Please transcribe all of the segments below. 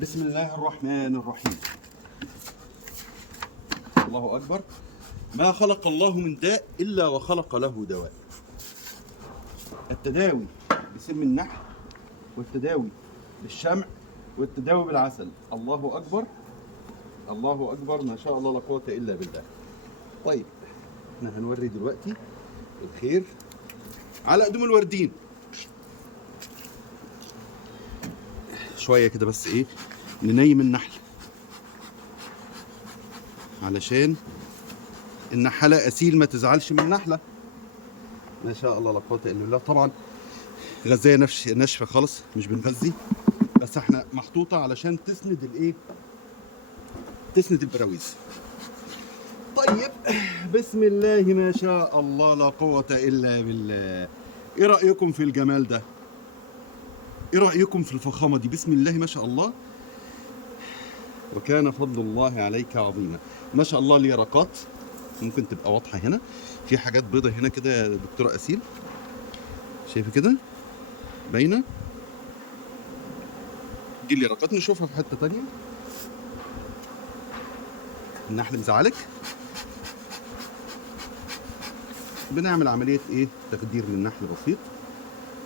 بسم الله الرحمن الرحيم. الله أكبر. ما خلق الله من داء إلا وخلق له دواء. التداوي بسم النحل، والتداوي بالشمع، والتداوي بالعسل. الله أكبر الله أكبر، ما شاء الله لا قوة إلا بالله. طيب احنا هنوري دلوقتي الخير على قدوم الوردين شوية كده، بس ايه، ننيم النحل علشان النحلة أسيل ما تزعلش من النحلة. ما شاء الله لا قوة إلا بالله. طبعا غذاية ناشفة خالص، مش بنغذي، بس احنا محطوطة علشان تسند الايه، تسند البراويز. طيب بسم الله ما شاء الله لا قوة إلا بالله. ايه رأيكم في الجمال ده؟ ايه رأيكم في الفخامة دي؟ بسم الله ما شاء الله. وكان فضل الله عليك عظيما. ما شاء الله اليرقات ممكن تبقى واضحة هنا، في حاجات بيضة هنا كده يا دكتورة أسيل، شايفة كده باينة؟ دي اليرقات. نشوفها في حتة تانية. النحل مزعلك؟ بنعمل عملية ايه؟ تخدير للنحل بسيط.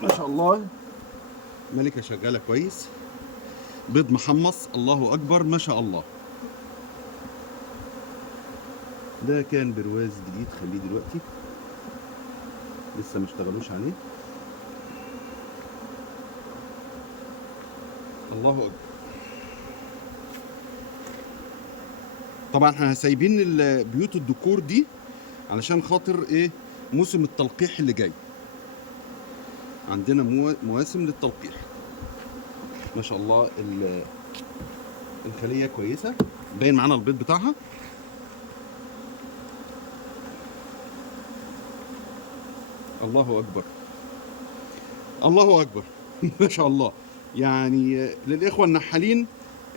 ما شاء الله ملكة شغالة كويس، بيض محمص. الله أكبر ما شاء الله. ده كان برواز جديد، خليه دلوقتي لسه ما اشتغلوش عليه. الله أكبر. طبعا احنا سايبين بيوت الديكور دي علشان خاطر ايه؟ موسم التلقيح اللي جاي. عندنا مواسم للتلقيح. ما شاء الله الخلية كويسة، باين معانا البيض بتاعها. الله أكبر الله أكبر ما شاء الله. يعني للإخوة النحالين،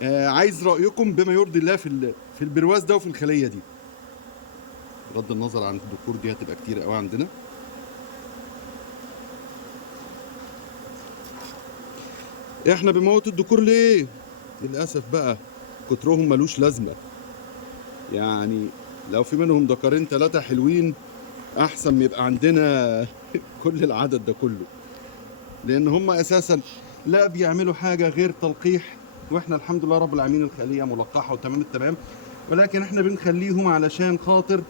عايز رأيكم بما يرضي الله في البرواز ده وفي الخلية دي. بغض النظر عن الذكور دي هتبقى كتير قوي عندنا. احنا بنموت الذكور ليه؟ للأسف بقى كترهم ملوش لازمة. يعني لو في منهم ذكرين 3 حلوين أحسن ما يبقى عندنا كل العدد ده كله، لأن هم أساسا لا بيعملوا حاجة غير تلقيح، واحنا الحمد لله رب العالمين الخلية ملقحة وتمام التمام، ولكن احنا بنخليهم علشان خاطر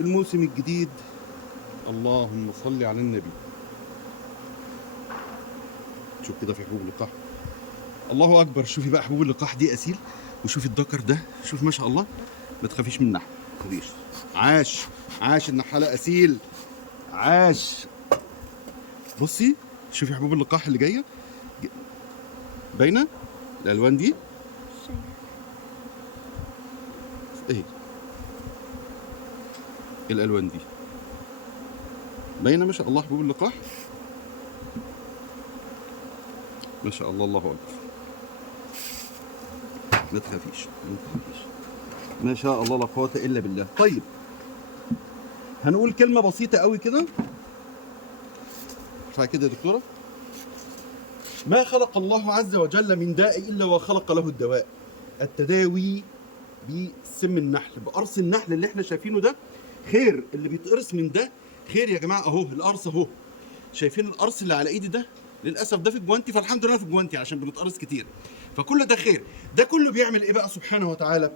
الموسم الجديد. اللهم صل على النبي. شوف كده في حبوب اللقاح. الله اكبر. شوفي بقى حبوب اللقاح دي أسيل، وشوفي الذكر ده، شوف ما شاء الله. ما تخافيش من النحل، ما تخافيش. عاش عاش النحالة أسيل، عاش. بصي شوفي حبوب اللقاح اللي جايه، باينه الالوان دي ايه؟ الالوان دي باينه ما شاء الله. حبوب اللقاح ما شاء الله. الله اكبر. ما تخافيش ما تخافيش. ما شاء الله لا قوه الا بالله. طيب هنقول كلمه بسيطه قوي كده. ارفعي كده يا دكتوره. ما خلق الله عز وجل من داء الا وخلق له الدواء. التداوي بسم النحل، بقرص النحل اللي احنا شايفينه ده خير. اللي بيتقرص من ده خير يا جماعه. اهو القرص اهو، شايفين القرص اللي على ايدي ده؟ للاسف ده في الجوانتي، فالحمد لله في الجوانتي عشان بنتقرص كتير، فكل ده خير. ده كله بيعمل ايه بقى سبحانه وتعالى؟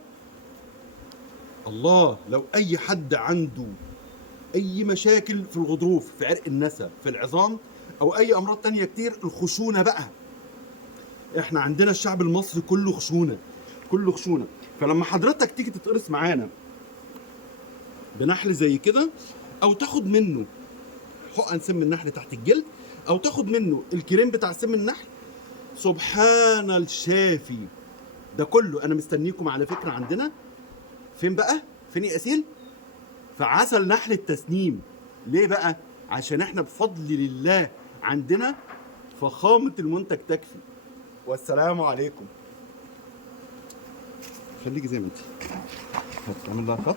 الله، لو اي حد عنده اي مشاكل في الغضروف، في عرق النسا، في العظام، او اي امراض تانية كتير، الخشونه بقى. احنا عندنا الشعب المصري كله خشونه، كله خشونه. فلما حضرتك تيجي تتقرص معانا بنحل زي كده، او تاخد منه حقن سم النحل تحت الجلد، او تاخد منه الكريم بتاع سم النحل، سبحان الشافي. ده كله انا مستنيكم على فكره عندنا. فين بقى؟ فين يا اسيل؟ في عسل نحل التسنيم. ليه بقى؟ عشان احنا بفضل الله عندنا فخامه المنتج تكفي. والسلام عليكم. خليكي زي ما انت. هتعمل لها خط.